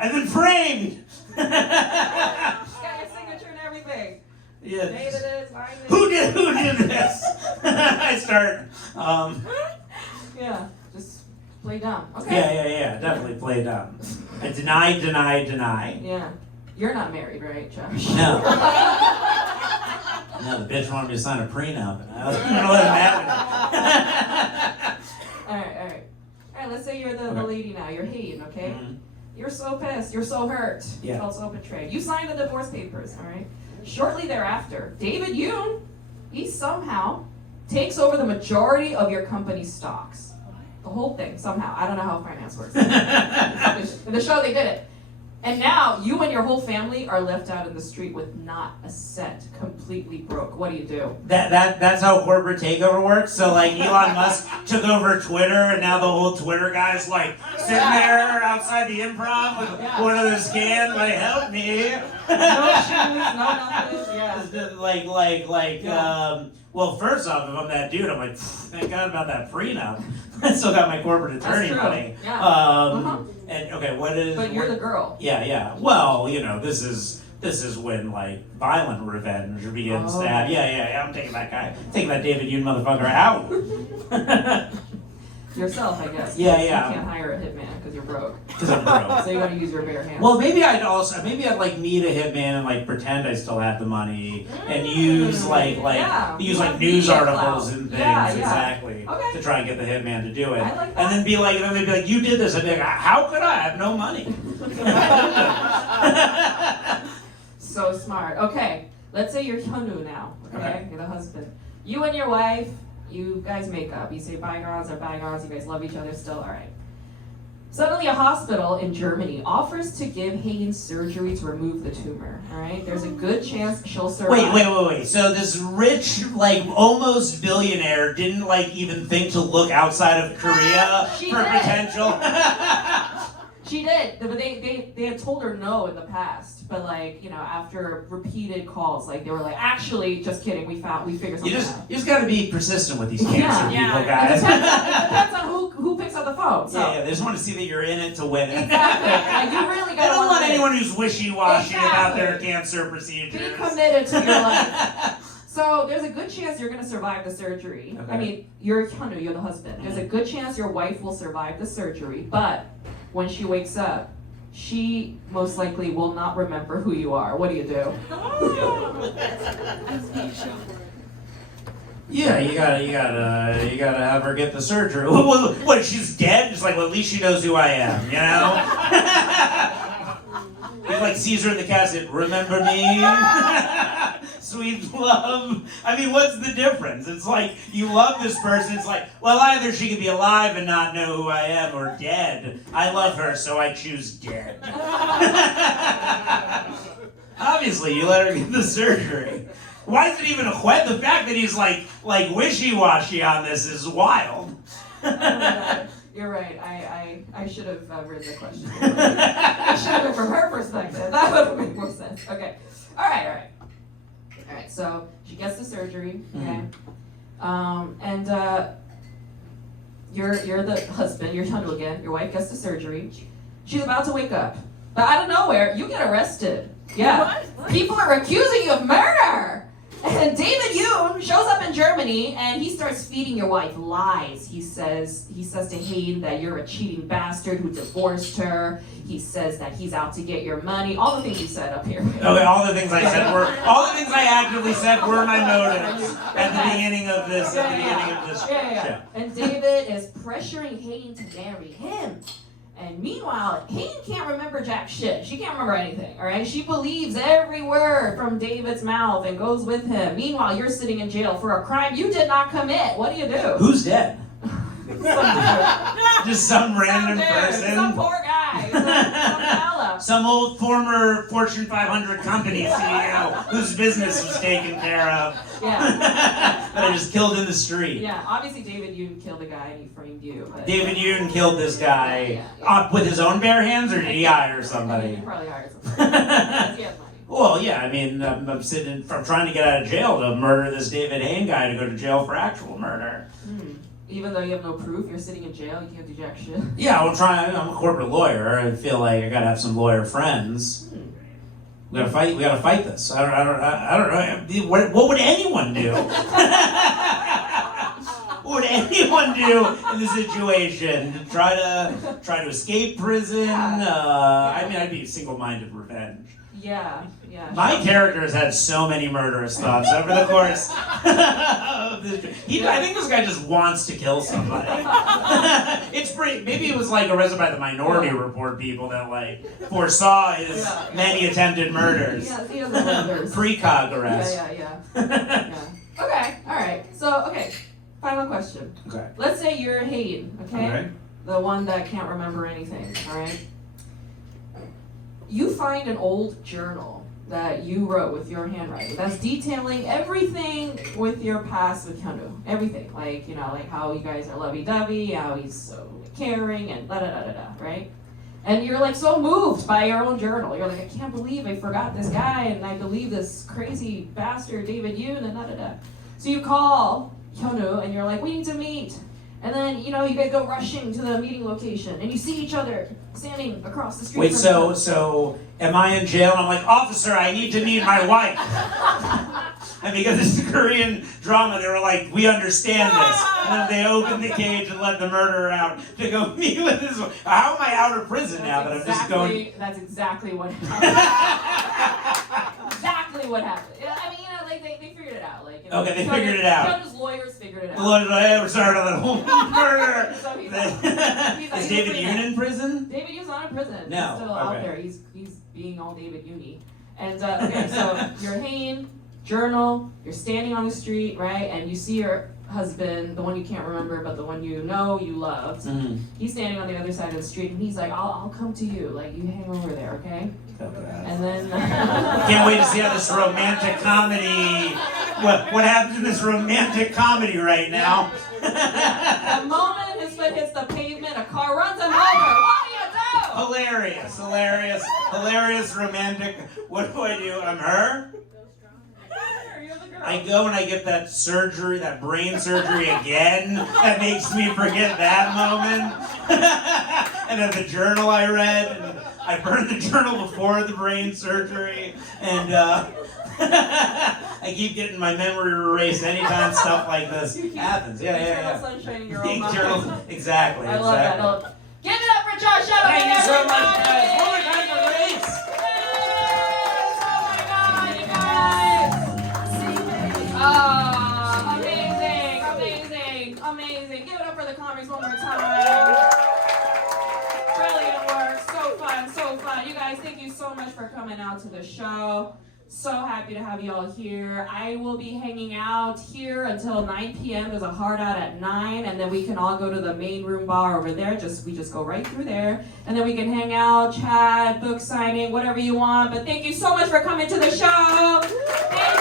I've been framed. Got your signature and everything. Yeah. Dated it, signed it. Who did this? I start. Yeah, just play dumb. Okay. Yeah. Definitely play dumb. I deny. Yeah. You're not married, right, Josh? No. No, the bitch wanted me to sign a prenup, and I was gonna let him have it. All right. Let's say you're the Okay. lady now. You're Hayden, okay? Mhm. You're so pissed. You're so hurt. You Yeah. felt so betrayed. You signed the divorce papers, all right? Shortly thereafter, David Yoon, he somehow takes over the majority of your company's stocks. The whole thing, somehow. I don't know how finance works. In the show, they did it. And now, you and your whole family are left out in the street with not a cent, completely broke. What do you do? That's how corporate takeover works. So like Elon Musk took over Twitter, and now the whole Twitter guys like sitting there outside the Improv with one of those cans, like help me. No shoes, no nothing. Yeah. Well, first off, if I'm that dude, I'm like, thank God about that prenup. I still got my corporate attorney true. money. Yeah. And okay, what is? But you're the girl. Yeah. Well, this is when like violent revenge begins Oh. to happen. Yeah. I'm taking that guy, taking that David Yoon motherfucker out. Yourself, I guess. Yeah. You can't hire a hitman because you're broke. Because I'm broke. So you gotta use your bare hands. Well, maybe I'd like meet a hitman and like pretend I still have the money and use Yeah. use like Like news media articles clout. and things Yeah. exactly Okay. to try and get the hitman to do it. I like that. And then they'd be like, you did this. I'd be like, how could I? I have no money. So smart. Okay, let's say you're Hyunwoo now. Okay, you're the husband. You and your wife, you guys make up. You say bygones are bygones. You guys love each other still. All right. Suddenly, a hospital in Germany offers to give Hayden surgery to remove the tumor. All right, there's a good chance she'll survive. Wait. So this rich, like almost billionaire didn't like even think to look outside of Korea She for did. potential? She did, but they had told her no in the past. But like after repeated calls, like they were like, actually, just kidding. We figured something You out. just got to be persistent with these cancer Yeah. people, It guys. depends on who picks up the phone. So. Yeah, they just want to see that you're in it to win it. Exactly. Like, you really I gotta don't want win. anyone who's wishy-washy about their Exactly. cancer Be procedures. committed to your life. So there's a good chance you're gonna survive the surgery. Okay. I mean, you're the husband. There's a good chance your wife will survive the surgery, but when she wakes up, she most likely will not remember who you are. What do you do? Yeah, you gotta have her get the surgery. What? She's dead? It's like, well, at least she knows who I am, you know? He like sees her in the casket. Remember me? Sweet love. I mean, what's the difference? It's like you love this person. It's like, well, either she could be alive and not know who I am, or dead. I love her, so I choose dead. Obviously, you let her get the surgery. Why is it even a question? The fact that he's like wishy-washy on this is wild. You're right. I should have read the question. I should have been from her perspective. That would have made more sense. Okay. All right. So she gets the surgery. Okay. And you're the husband. You're Hyunwoo again. Your wife gets the surgery. She's about to wake up, but out of nowhere, you get arrested. Yeah. What? People are accusing you of murder. And David Yoon shows up in Germany and he starts feeding your wife lies. He says to Hayden that you're a cheating bastard who divorced her. He says that he's out to get your money. All the things you said up here. Okay, all the things I actively said were my motives at the beginning of this. Yeah. And David is pressuring Hayden to marry him. And meanwhile, Hayden can't remember jack shit. She can't remember anything, all right? She believes every word from David's mouth and goes with him. Meanwhile, you're sitting in jail for a crime you did not commit. What do you do? Who's dead? Just some random person? Some poor guy. Some fella. Some old former Fortune 500 company CEO whose business was taken care of. Yeah. That I just killed in the street. Yeah, obviously David Yoon killed a guy and he framed you. But David Yoon killed this guy Yeah. With his own bare hands, or did he hire somebody? He probably hired somebody. Because he has money. Well, yeah, I mean, I'm trying to get out of jail to murder this David Hain guy to go to jail for actual murder. Even though you have no proof, you're sitting in jail, you can't do jack shit. Yeah, I'm a corporate lawyer. I feel like I gotta have some lawyer friends. We gotta fight this. I don't know. What would anyone do? What would anyone do in this situation? To try to escape prison? I mean, I'd be single-minded revenge. Yeah. My character has had so many murderous thoughts over the course of this. I think this guy just wants to kill somebody. It's pretty. Maybe it was like arrested by the Minority Report people that like foresaw his many attempted murders. Yeah, he doesn't murders. Precog arrest. Yeah. Okay. All right. So final question. Okay. Let's say you're Hayden. Okay. The one that can't remember anything. All right. You find an old journal that you wrote with your handwriting that's detailing everything with your past with Hyunwoo. Everything. Like how you guys are lovey-dovey, how he's so caring and da-da-da-da-da, right? And you're like so moved by your own journal. You're like, I can't believe I forgot this guy and I believe this crazy bastard David Yoon and da-da-da. So you call Hyunwoo and you're like, we need to meet. And then, you guys go rushing to the meeting location and you see each other standing across the street. Wait, so am I in jail? And I'm like, officer, I need to meet my wife. And because it's a Korean drama, they were like, we understand this. And then they opened the cage and let the murderer out to go meet with his wife. How am I out of prison now that I'm just going? That's exactly what happened. Exactly what happened. I mean, they figured it out. Okay, they figured it out. Hyunwoo's lawyers figured it out. The lawyers ever started on that whole murder. So Is David Yoon in prison? David Yoon's not in prison. No. He's still out there. He's being all David Yoon-y. And so you're Hayden, journal, you're standing on the street, right? And you see your husband, the one you can't remember, but the one you know you loved. Mm-hmm. He's standing on the other side of the street, and he's like, I'll come to you. Like, you hang over there, okay? And then can't wait to see how this romantic comedy. What happens in this romantic comedy right now? The moment his foot hits the pavement, a car runs him over. What do you do? Hilarious romantic. What do I do? I'm her. You're the girl. I go and I get that surgery, that brain surgery again. That makes me forget that moment. And then the journal I read, and I burned the journal before the brain surgery, and I keep getting my memory erased anytime stuff like this happens. Eternal sunshine in your own mind. Exactly. I love that. Give it up for Josh Edelman. Thank you so much, everybody. guys. One more time for Grace. Yes! Oh my God, you guys! Amazing! Amazing. Give it up for the comics one more time. Brilliant work. So fun, so fun. You guys, thank you so much for coming out to the show. So happy to have you all here. I will be hanging out here until 9 p.m. There's a hard out at 9, and then we can all go to the main room bar over there. We just go right through there, and then we can hang out, chat, book signing, whatever you want. But thank you so much for coming to the show. Thank